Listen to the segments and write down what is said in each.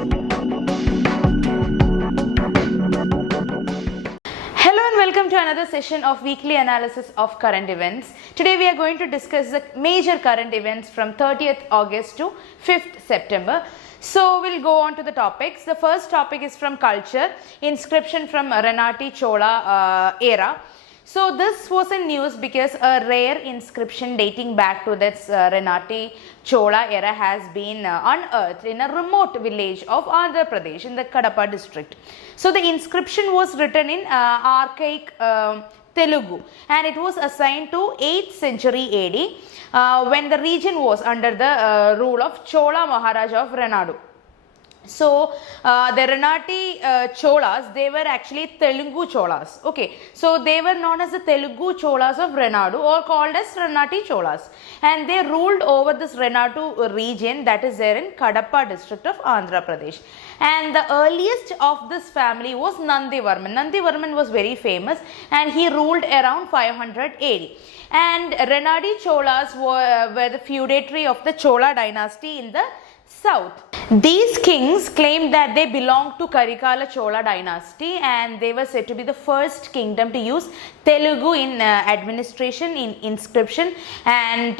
Hello and welcome to another session of weekly analysis of current events. Today we are going to discuss the major current events from 30th August to 5th September. So we'll go on to the topics. The first topic is from culture, inscription from Renati Chola era. So this was in news because a rare inscription dating back to this Renati Chola era has been unearthed in a remote village of Andhra Pradesh in the Kadapa district. So the inscription was written in archaic Telugu and it was assigned to 8th century AD when the region was under the rule of Chola Maharaja of Renadu. So the Renati Cholas, they were actually Telugu Cholas. Okay, so they were known as the Telugu Cholas of Renadu or called as Renati Cholas, and they ruled over this Renadu region that is there in Kadapa district of Andhra Pradesh. And the earliest of this family was Nandivarman. Nandivarman was very famous and he ruled around 500 AD. And Renati Cholas were the feudatory of the Chola Dynasty in the south. These kings claimed that they belonged to Karikala Chola Dynasty and they were said to be the first kingdom to use Telugu in administration, in inscription, and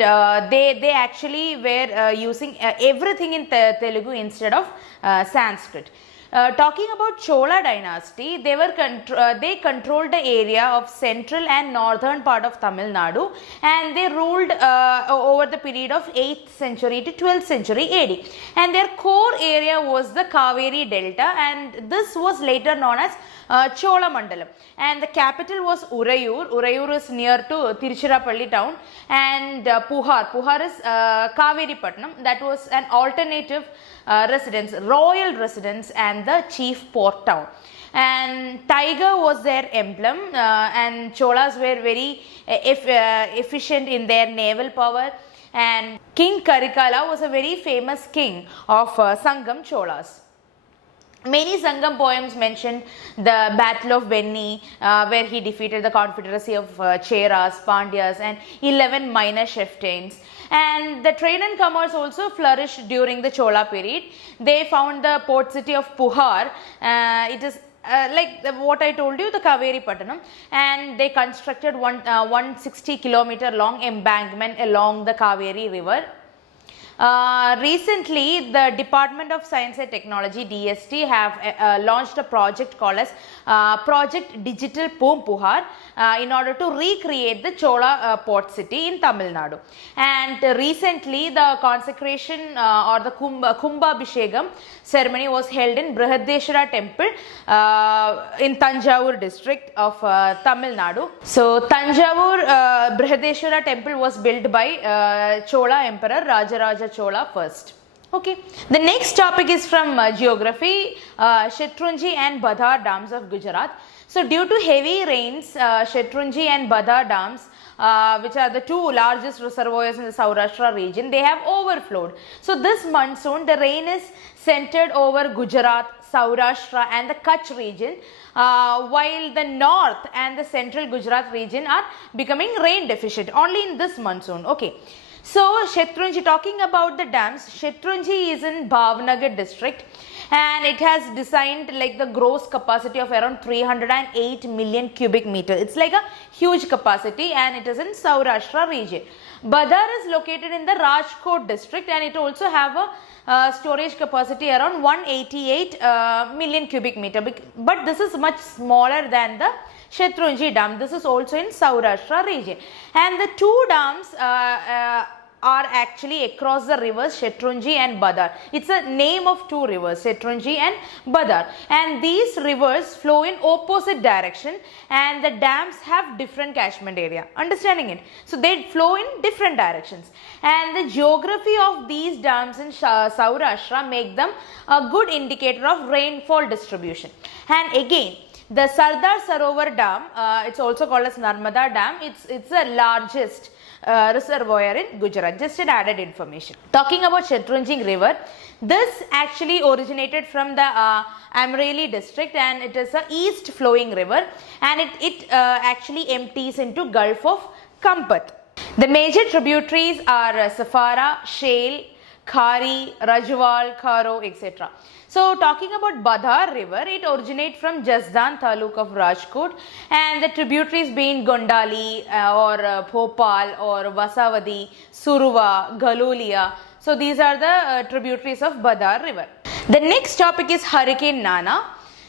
they actually were using everything in Telugu instead of Sanskrit. Talking about Chola Dynasty, they controlled the area of central and northern part of Tamil Nadu and they ruled over the period of 8th century to 12th century AD, and their core area was the Kaveri Delta, and this was later known as Chola Mandalam, and the capital was Urayur. Urayur is near to Tiruchirappalli town, and Puhar is Kaveri Patnam, that was an alternative residence, royal residence and the chief port town. And tiger was their emblem, and Cholas were very efficient in their naval power, and King Karikala was a very famous king of Sangam Cholas. Many Sangam poems mention the Battle of Venni, where he defeated the confederacy of Cheras, Pandyas and 11 minor chieftains. And the trade and commerce also flourished during the Chola period. They found the port city of Puhar, it is like what I told you, the Kaveri Pattanam, and they constructed 160 kilometer long embankment along the Kaveri river. Recently, the Department of Science and Technology DST have launched a project called as Project Digital Puhar in order to recreate the Chola port city in Tamil Nadu. And recently, the consecration or the Kumbhabhishekam ceremony was held in Brihadeshwara temple in Tanjavur district of Tamil Nadu. So Tanjavur Brihadeshwara temple was built by Chola Emperor Rajaraja Chola first. Okay, the next topic is from geography, Shettrunji and Badar dams of Gujarat. So due to heavy rains, Shettrunji and Badar dams, which are the two largest reservoirs in the Saurashtra region, they have overflowed. So this monsoon, the rain is centered over Gujarat, Saurashtra and the Kutch region, while the north and the central Gujarat region are becoming rain deficient only in this monsoon. Okay. So Shettrunji, talking about the dams, Shettrunji is in Bhavnagar district and it has designed like the gross capacity of around 308 million cubic meter. It's like a huge capacity and it is in Saurashtra region. Badar is located in the Rajkot district and it also have a storage capacity around 188 million cubic meter, but this is much smaller than the Shettrunji dam. This is also in Saurashtra region, and the two dams are actually across the rivers Shettrunji and Badar. It's a name of two rivers, Shettrunji and Badar, and these rivers flow in opposite direction and the dams have different catchment area. Understanding it? So they flow in different directions, and the geography of these dams in Saurashtra make them a good indicator of rainfall distribution. And again, the Sardar Sarovar Dam, it's also called as Narmada Dam, it's the largest reservoir in Gujarat. Just an added information. Talking about Shettrunji river, this actually originated from the Amreli district and it is a east flowing river, and it actually empties into Gulf of Kampat. The major tributaries are Safara, Shale, Khari, Rajwal, Kharo, etc. So talking about Badar river, it originates from Jasdan taluk of Rajkot, and the tributaries being Gondali or Bhopal or Vasavadi, Suruva, Galulia. So these are the tributaries of Badar river. The next topic is Hurricane Nana.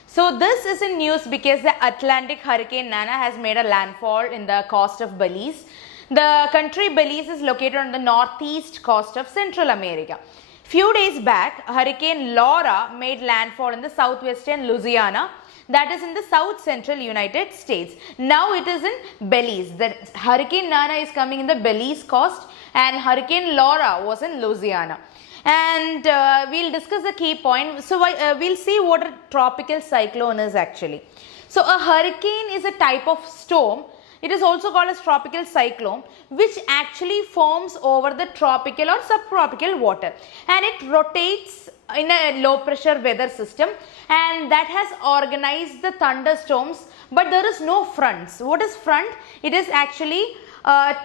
So this is in news because the Atlantic Hurricane Nana has made a landfall in the coast of Belize. The country Belize is located on the northeast coast of Central America. Few days back, Hurricane Laura made landfall in the southwestern Louisiana, that is in the south central United States. Now it is in Belize. The Hurricane Nana is coming in the Belize coast and Hurricane Laura was in Louisiana. And we'll discuss the key point. So we'll see what a tropical cyclone is actually. So a hurricane is a type of storm. It is also called as tropical cyclone, which actually forms over the tropical or subtropical water, and it rotates in a low pressure weather system, and that has organized the thunderstorms, but there is no fronts. What is front? It is actually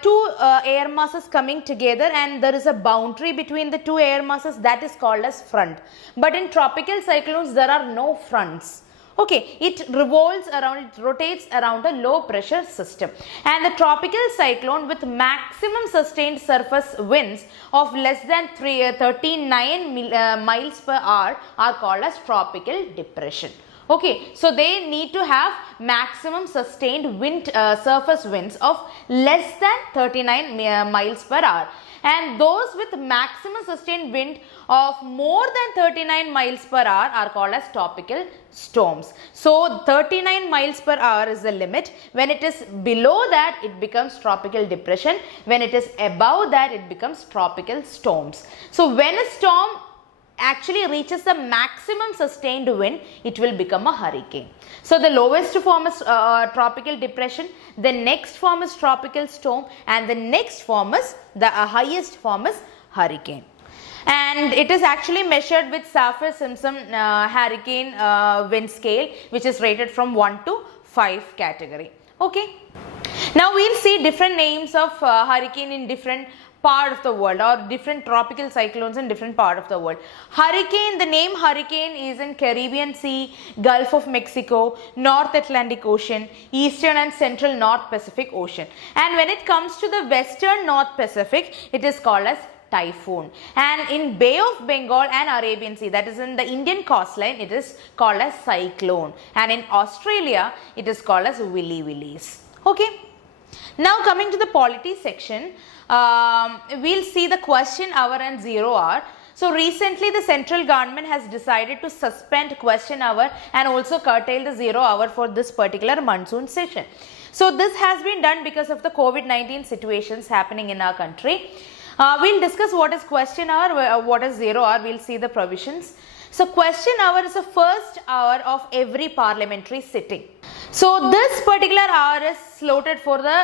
two air masses coming together, and there is a boundary between the two air masses, that is called as front. But in tropical cyclones there are no fronts. Okay, it revolves around, it rotates around a low pressure system, and the tropical cyclone with maximum sustained surface winds of less than 39 miles per hour are called as tropical depression. Okay, so they need to have maximum sustained wind surface winds of less than 39 miles per hour, and those with maximum sustained wind of more than 39 miles per hour are called as tropical storms. So 39 miles per hour is the limit. When it is below that, it becomes tropical depression. When it is above that, it becomes tropical storms. So when a storm actually reaches the maximum sustained wind, it will become a hurricane. So the lowest form is tropical depression, the next form is tropical storm, and the next form is the highest form is hurricane. And it is actually measured with Saffir-Simpson hurricane wind scale, which is rated from 1 to 5 category. Okay. Now we'll see different names of hurricane in different part of the world, or different tropical cyclones in different part of the world. Hurricane, the name hurricane is in Caribbean Sea, Gulf of Mexico, North Atlantic Ocean, Eastern and Central North Pacific Ocean. And when it comes to the Western North Pacific, it is called as typhoon. And in Bay of Bengal and Arabian Sea, that is in the Indian coastline, it is called as cyclone. And in Australia, it is called as willy willies. Okay. Now coming to the polity section, we'll see the question hour and 0 hour. So recently the central government has decided to suspend question hour and also curtail the 0 hour for this particular monsoon session. So this has been done because of the COVID-19 situations happening in our country. We'll discuss what is question hour, what is 0 hour, we'll see the provisions. So question hour is the first hour of every parliamentary sitting. So this particular hour is slotted for the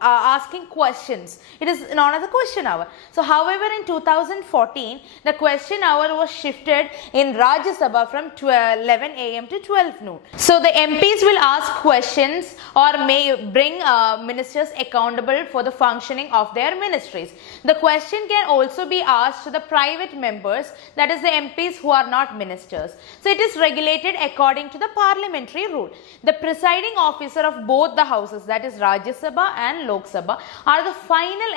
asking questions. It is known as a question hour. So however, in 2014 the question hour was shifted in Rajya Sabha from 11 AM to 12 noon. So the MPs will ask questions or may bring ministers accountable for the functioning of their ministries. The question can also be asked to the private members, that is the MPs who are not ministers. So it is regulated according to the parliamentary rule. The presiding officer of both the houses, that is Rajya Sabha and Lok Sabha, are the final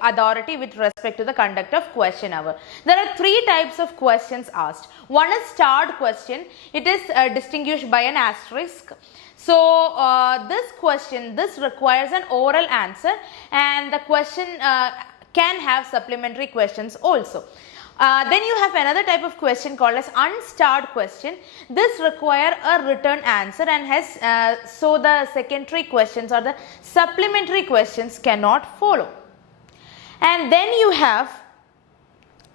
authority with respect to the conduct of question hour. There are 3 types of questions asked. One is starred question. It is distinguished by an asterisk. So this requires an oral answer, and the question can have supplementary questions also. Then you have another type of question called as unstarred question. This require a written answer and has so the secondary questions or the supplementary questions cannot follow. And then you have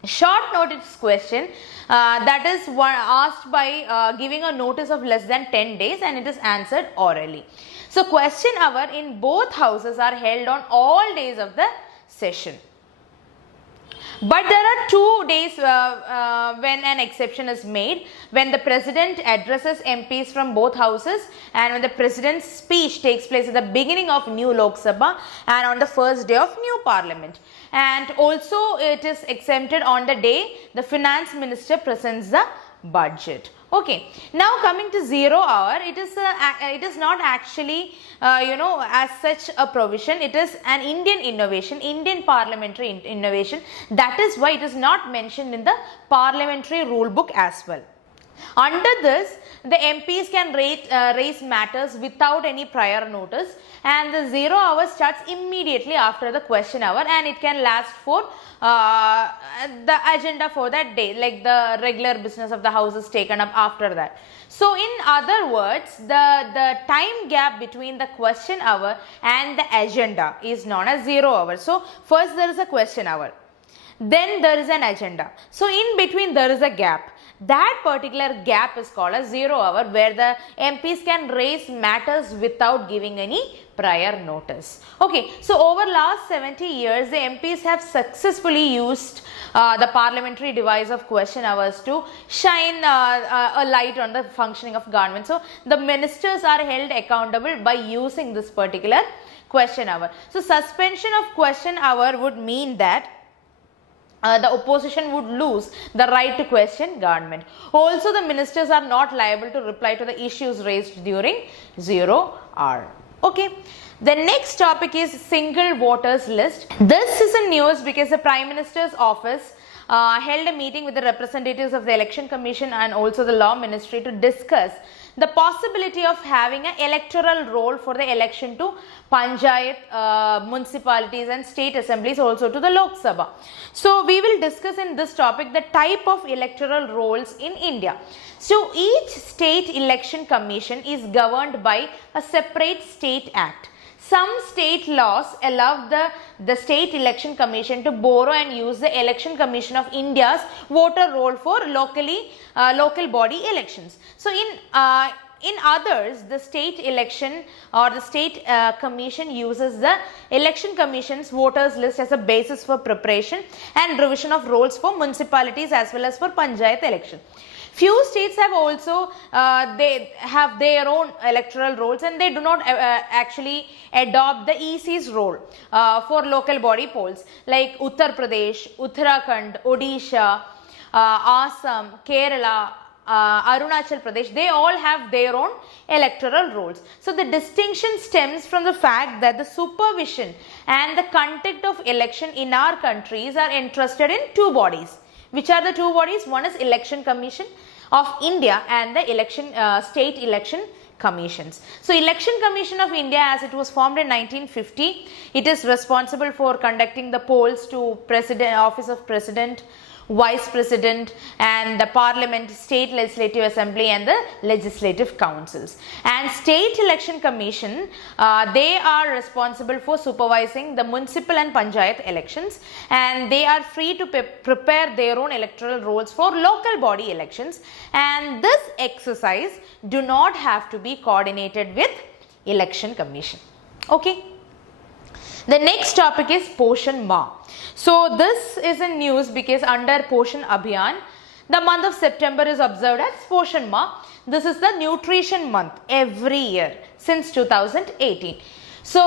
short notice question, that is one asked by giving a notice of less than 10 days and it is answered orally. So question hour in both houses are held on all days of the session. But there are 2 days when an exception is made, when the president addresses MPs from both houses and when the president's speech takes place at the beginning of new Lok Sabha and on the first day of new parliament. And also it is exempted on the day the finance minister presents the budget. Okay, now coming to 0 hour, it is not actually as such a provision. It is an Indian innovation, Indian parliamentary innovation. That is why it is not mentioned in the parliamentary rule book as well. Under this, the MPs can raise matters without any prior notice, and the 0 hour starts immediately after the question hour, and it can last for the agenda for that day, like the regular business of the house is taken up after that. So in other words, the time gap between the question hour and the agenda is known as 0 hour. So first there is a question hour, then there is an agenda. So in between there is a gap. That particular gap is called as 0 hour, where the MPs can raise matters without giving any prior notice. Okay, so over last 70 years, the MPs have successfully used the parliamentary device of question hours to shine a light on the functioning of government. So the ministers are held accountable by using this particular question hour. So suspension of question hour would mean that the opposition would lose the right to question government. Also, the ministers are not liable to reply to the issues raised during 0 hour. Okay. The next topic is single voters list. This is a news because the Prime Minister's office held a meeting with the representatives of the Election Commission and also the Law Ministry to discuss the possibility of having an electoral roll for the election to Panchayat, municipalities and state assemblies, also to the Lok Sabha. So we will discuss in this topic the type of electoral rolls in India. So each state election commission is governed by a separate state act. Some state laws allow the state election commission to borrow and use the Election Commission of India's voter roll for local body elections. So in others, the state election or the state commission uses the Election Commission's voters list as a basis for preparation and revision of rolls for municipalities as well as for Panchayat election. Few states have also they have their own electoral rolls, and they do not actually adopt the EC's role for local body polls, like Uttar Pradesh, Uttarakhand, Odisha, Assam, Kerala, Arunachal Pradesh. They all have their own electoral rolls. So the distinction stems from the fact that the supervision and the conduct of election in our countries are entrusted in 2 bodies. Which are the 2 bodies? One is Election Commission of India and the state election commissions. So Election Commission of India, as it was formed in 1950, it is responsible for conducting the polls to office of president, vice president and the parliament, state legislative assembly and the legislative councils. And state election commission, they are responsible for supervising the municipal and panchayat elections, and they are free to prepare their own electoral rolls for local body elections, and this exercise do not have to be coordinated with election commission. Okay. The next topic is Poshan Ma. So this is in news because under Poshan Abhiyaan, the month of September is observed as Poshan Ma. This is the nutrition month every year since 2018. So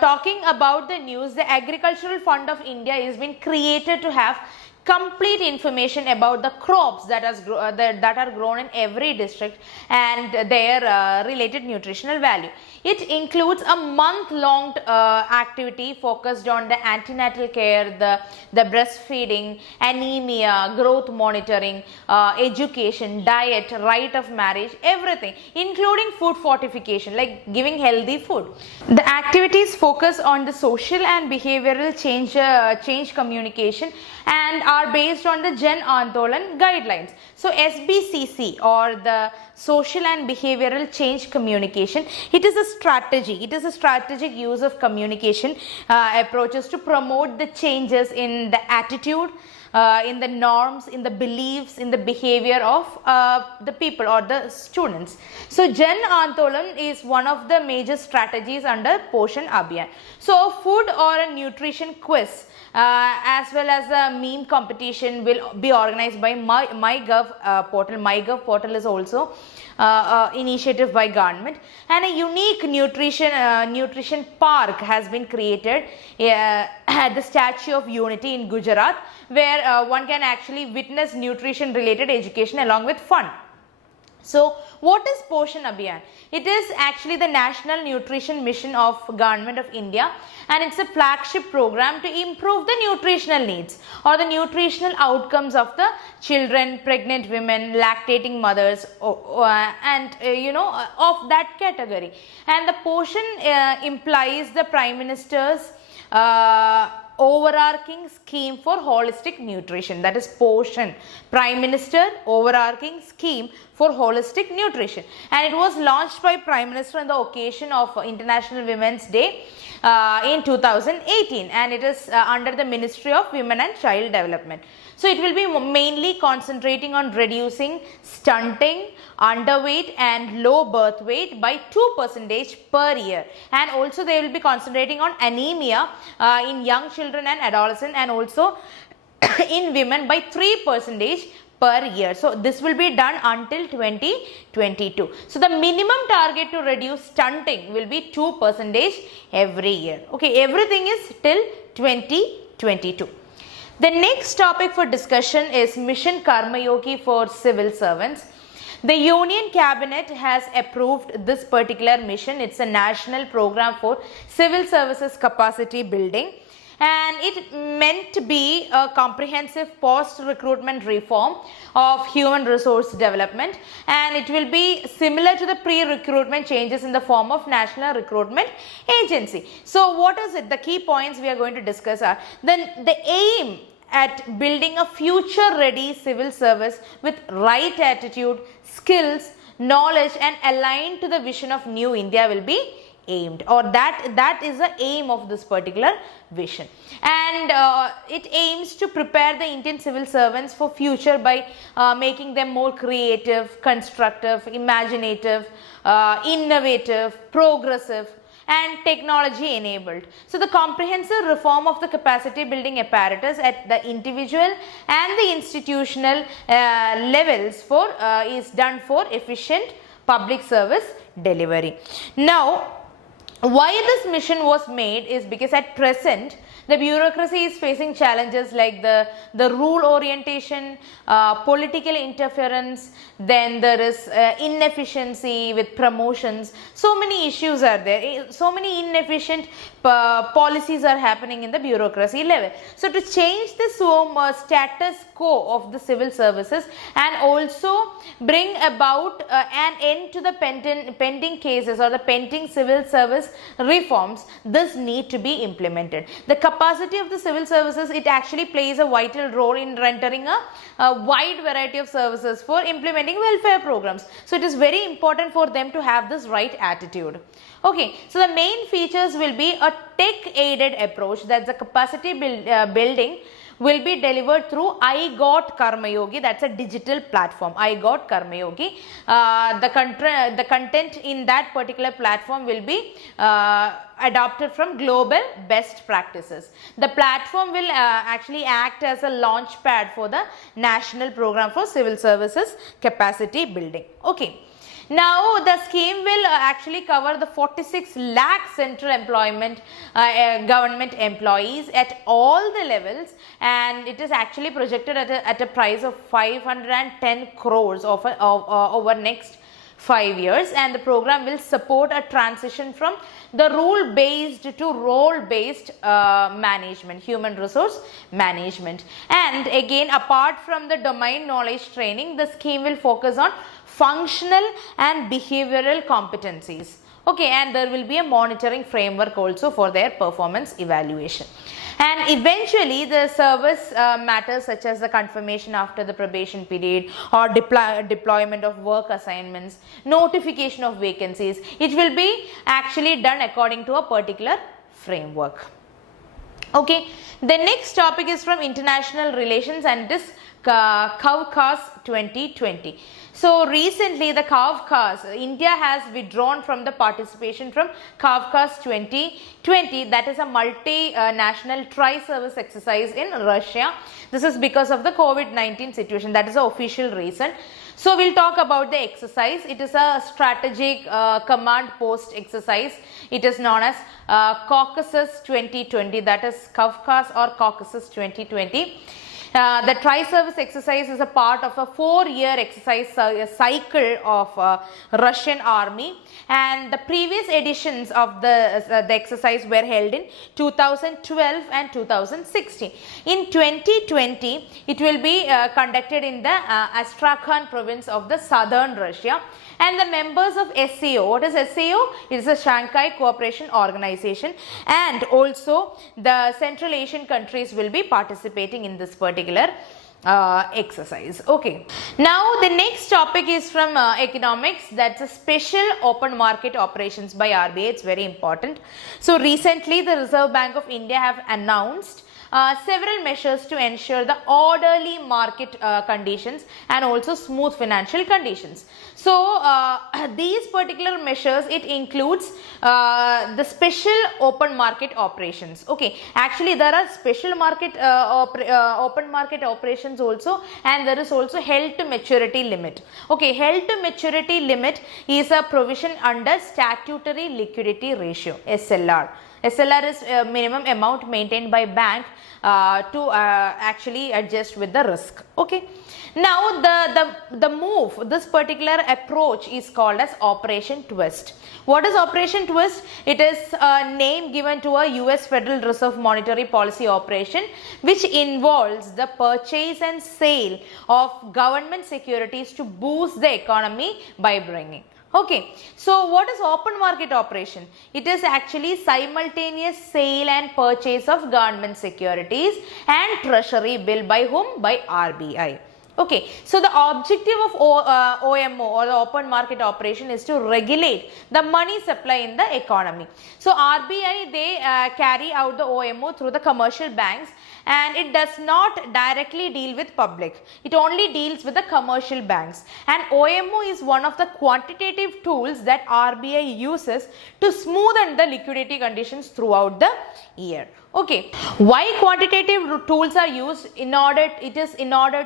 talking about the news, the Agricultural Fund of India has been created to have complete information about the crops that are grown in every district and their related nutritional value. It includes a month-long activity focused on the antenatal care, the breastfeeding, anemia, growth monitoring, education, diet, right of marriage, everything, including food fortification, like giving healthy food. The activities focus on the social and behavioral change communication and are based on the Jan Andolan guidelines. So SBCC, or the Social and Behavioral Change Communication, it is a strategy. It is a strategic use of communication approaches to promote the changes in the attitude, in the norms, in the beliefs, in the behavior of the people or the students. So Jan Andolan is one of the major strategies under Poshan Abhiyaan. So a food or a nutrition quiz as well as a meme competition will be organized by MyGov portal. MyGov portal is also initiative by government, and a unique nutrition park has been created at the Statue of Unity in Gujarat, where one can actually witness nutrition related education along with fun. So what is Poshan Abhiyaan? It is actually the national nutrition mission of Government of India, and it's a flagship program to improve the nutritional needs or the nutritional outcomes of the children, pregnant women, lactating mothers, and of that category. And the Poshan implies the Prime Minister's overarching scheme for holistic nutrition, that is Poshan, Prime Minister overarching scheme for holistic nutrition, and it was launched by Prime Minister on the occasion of International Women's Day in 2018, and it is under the Ministry of Women and Child Development. So it will be mainly concentrating on reducing stunting, underweight and low birth weight by 2% per year, and also they will be concentrating on anemia in young children and adolescents, and also in women by 3% per year. So this will be done until 2022. So the minimum target to reduce stunting will be 2% every year. Okay, everything is till 2022. The next topic for discussion is Mission Karma Yogi for civil servants. The Union Cabinet has approved this particular mission. It's a national program for civil services capacity building, and it meant to be a comprehensive post-recruitment reform of human resource development, and it will be similar to the pre-recruitment changes in the form of National Recruitment Agency. So what is it? The key points we are going to discuss are the aim at building a future-ready civil service with right attitude, skills, knowledge and aligned to the vision of New India will be aimed, or that is the aim of this particular vision. And it aims to prepare the Indian civil servants for future by making them more creative, constructive, imaginative, innovative, progressive and technology enabled. So the comprehensive reform of the capacity building apparatus at the individual and the institutional levels is done for efficient public service delivery. Now, why this mission was made is because at present the bureaucracy is facing challenges like the rule orientation, political interference, then there is inefficiency with promotions. So many issues are there, so many inefficient policies are happening in the bureaucracy level. So to change this status quo of the civil services and also bring about an end to the pending cases or the pending civil service reforms, this need to be implemented. The capacity of the civil services, it actually plays a vital role in rendering a wide variety of services for implementing welfare programs. So it is very important for them to have this right attitude. Okay, so the main features will be a tech aided approach, that's the capacity building will be delivered through I Got Karma Yogi, that's a digital platform, I Got Karma Yogi. The content in that particular platform will be adopted from global best practices. The platform will actually act as a launch pad for the national program for civil services capacity building. Okay. Now the scheme will actually cover the 46 lakh central employment government employees at all the levels, and it is actually projected at a price of 510 crores over next 5 years, and the program will support a transition from the rule based to role based management, human resource management. And again, apart from the domain knowledge training, the scheme will focus on functional and behavioral competencies. Okay, and there will be a monitoring framework also for their performance evaluation. And eventually the service matters such as the confirmation after the probation period or deployment of work assignments, notification of vacancies, it will be actually done according to a particular framework. Okay, the next topic is from international relations and this Caucasus 2020. So recently the Caucasus, India has withdrawn from the participation from Caucasus 2020, that is a multinational tri-service exercise in Russia. This is because of the COVID-19 situation, that is the official reason. So we'll talk about the exercise. It is a strategic command post exercise. It is known as Caucasus 2020, that is Caucasus or Caucasus 2020. The tri-service exercise is a part of a 4-year exercise cycle of Russian army, and the previous editions of the exercise were held in 2012 and 2016. In 2020, it will be conducted in the Astrakhan province of the southern Russia. And the members of SAO, what is SAO? It is a Shanghai Cooperation Organization, and also the Central Asian countries will be participating in this particular exercise. Okay, now the next topic is from economics, that's a special open market operations by RBI. It's very important. So recently the Reserve Bank of India have announced several measures to ensure the orderly market conditions and also smooth financial conditions. So these particular measures, it includes the special open market operations. Okay, actually there are special market open market operations also, and there is also held to maturity limit. Okay, held to maturity limit is a provision under statutory liquidity ratio, SLR. SLR is minimum amount maintained by bank to actually adjust with the risk. Okay, now the move, this particular approach is called as Operation Twist. What is Operation Twist? It is a name given to a US Federal Reserve monetary policy operation which involves the purchase and sale of government securities to boost the economy by bringing. Okay, so what is open market operation? It is actually simultaneous sale and purchase of government securities and treasury bill by whom? By RBI. Okay, so the objective of OMO or the open market operation is to regulate the money supply in the economy. So RBI, they carry out the OMO through the commercial banks, and it does not directly deal with public. It only deals with the commercial banks, and OMO is one of the quantitative tools that RBI uses to smoothen the liquidity conditions throughout the year. Okay, why quantitative tools are used? In order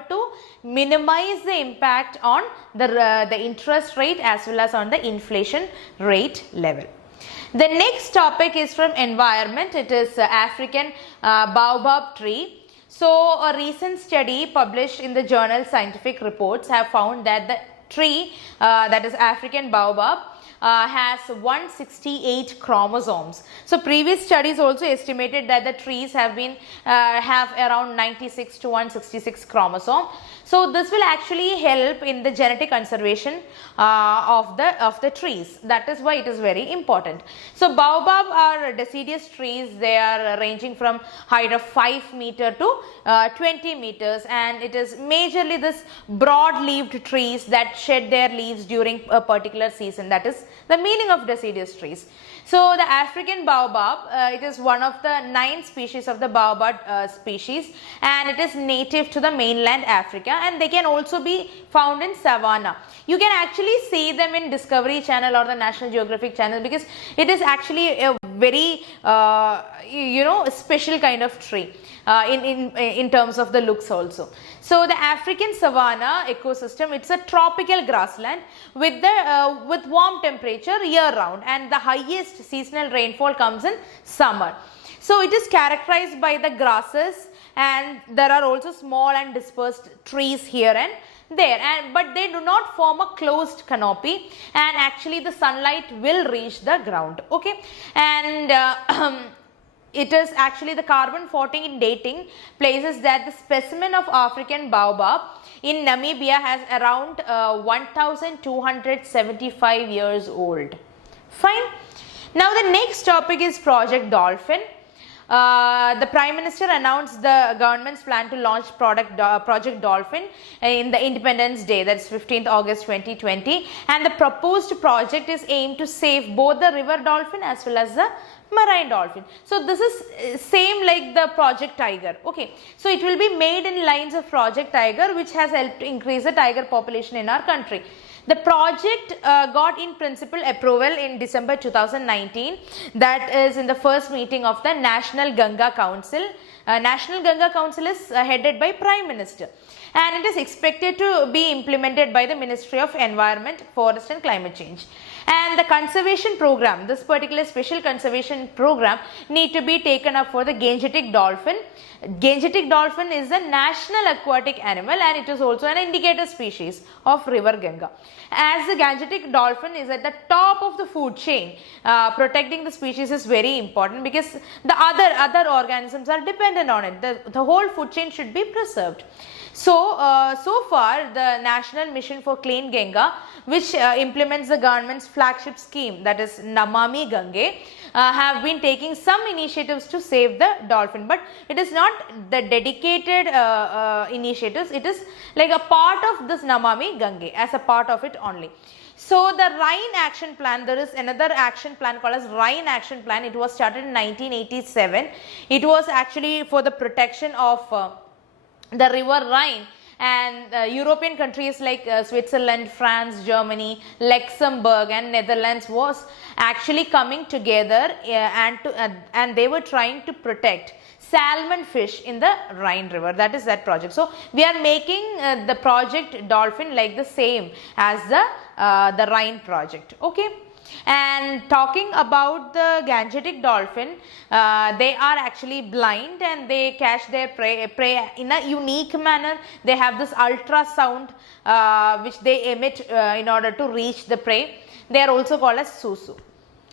to minimize the impact on the interest rate as well as on the inflation rate level. The next topic is from environment. It is African baobab tree. So a recent study published in the journal Scientific Reports have found that the tree, that is African baobab, has 168 chromosomes. So previous studies also estimated that the trees have around 96 to 166 chromosome. So this will actually help in the genetic conservation of the trees. That is why it is very important. So baobab are deciduous trees. They are ranging from height of 5 meter to 20 meters, and it is majorly this broad-leaved trees that shed their leaves during a particular season. That is the meaning of deciduous trees. So the African baobab, it is one of the 9 species of the baobab species, and it is native to the mainland Africa, and they can also be found in savanna. You can actually see them in Discovery Channel or the National Geographic Channel because it is actually a very special kind of tree in terms of the looks also. So the African savanna ecosystem, it's a tropical grassland with warm temperature year round, and the highest seasonal rainfall comes in summer. So it is characterized by the grasses, and there are also small and dispersed trees here and there, but they do not form a closed canopy, and actually the sunlight will reach the ground. Okay, and it is actually the carbon 14 dating places that the specimen of African baobab in Namibia has around 1275 years old. Fine. Now the next topic is Project Dolphin. The Prime Minister announced the government's plan to launch Project Dolphin in the Independence Day, that's 15th August 2020, and the proposed project is aimed to save both the river dolphin as well as the marine dolphin. So this is same like the Project Tiger. Okay, so it will be made in lines of Project Tiger, which has helped to increase the tiger population in our country. The project got in principle approval in December 2019, that is in the first meeting of the National Ganga Council. National Ganga Council is headed by Prime Minister, and it is expected to be implemented by the Ministry of Environment, Forest and Climate Change. And the conservation program, this particular special conservation program, need to be taken up for the Gangetic dolphin. Gangetic dolphin is a national aquatic animal, and it is also an indicator species of river Ganga. As the Gangetic dolphin is at the top of the food chain, protecting the species is very important, because the other organisms are dependent on it. The whole food chain should be preserved. So far the National Mission for Clean Ganga, which implements the government's flagship scheme, that is Namami Gange, have been taking some initiatives to save the dolphin, but it is not the dedicated initiatives. It is like a part of this Namami Gange, as a part of it only. So the Rhine Action Plan, there is another action plan called as Rhine Action Plan. It was started in 1987. It was actually for the protection of the river Rhine, and European countries like Switzerland, France, Germany, Luxembourg and Netherlands was actually coming together and they were trying to protect salmon fish in the Rhine river. That is that project. So we are making the project Dolphin like the same as the Rhine project. Okay. And talking about the Gangetic dolphin, they are actually blind and they catch their prey in a unique manner. They have this ultrasound which they emit in order to reach the prey. They are also called as Susu.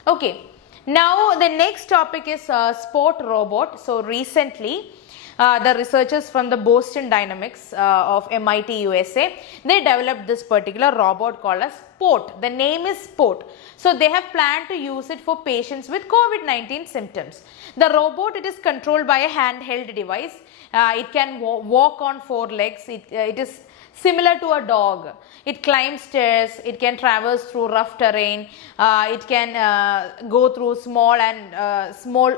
Okay. Now the next topic is sport robot. So recently the researchers from the Boston Dynamics of MIT USA, they developed this particular robot called as Sport. The name is Sport. So they have planned to use it for patients with COVID-19 symptoms. The robot, it is controlled by a handheld device. It can walk on 4 legs. It is similar to a dog. It climbs stairs, it can traverse through rough terrain, it can go through small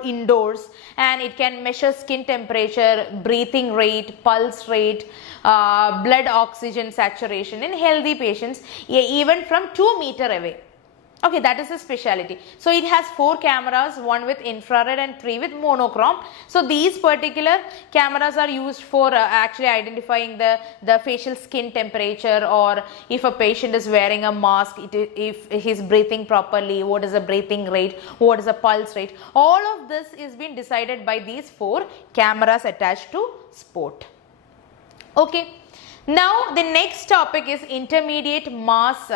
indoors, and it can measure skin temperature, breathing rate, pulse rate, blood oxygen saturation in healthy patients even from 2 meters away. Okay, that is a speciality. So it has 4 cameras, 1 with infrared and 3 with monochrome. So these particular cameras are used for actually identifying the facial skin temperature, or if a patient is wearing a mask, if he is breathing properly, what is the breathing rate, what is the pulse rate. All of this is being decided by these 4 cameras attached to Sport. Okay. Now the next topic is intermediate mass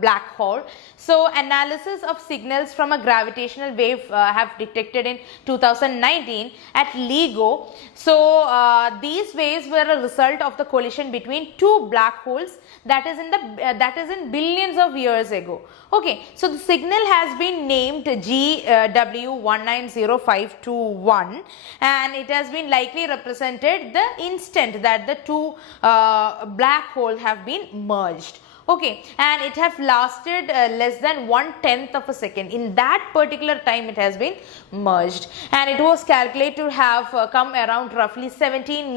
black hole. So analysis of signals from a gravitational wave have detected in 2019 at LIGO. So these waves were a result of the collision between 2 black holes that is in billions of years ago. Okay, so the signal has been named GW190521, and it has been likely represented the instant that the 2 black holes have been merged. Okay, and it have lasted less than 1/10 of a second. In that particular time it has been merged, and it was calculated to have come around roughly 17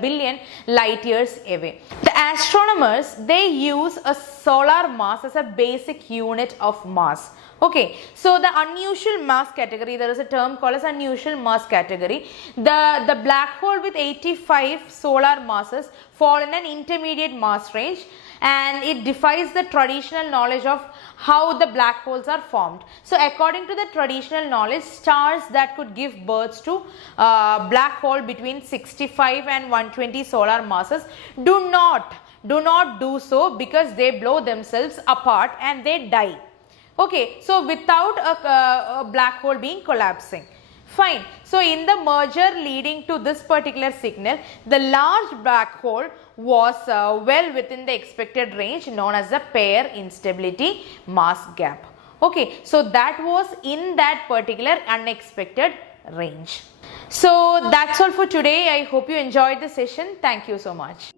billion light years away. The astronomers, they use a solar mass as a basic unit of mass. Okay, so the unusual mass category, there is a term called as unusual mass category. The black hole with 85 solar masses fall in an intermediate mass range, and it defies the traditional knowledge of how the black holes are formed. So according to the traditional knowledge, stars that could give birth to black hole between 65 and 120 solar masses do not do so, because they blow themselves apart and they die. Okay, so without a black hole being collapsing. Fine. So in the merger leading to this particular signal, the large black hole was well within the expected range, known as the pair instability mass gap. Okay, so that was in that particular unexpected range. So that's all for today. I hope you enjoyed the session. Thank you so much.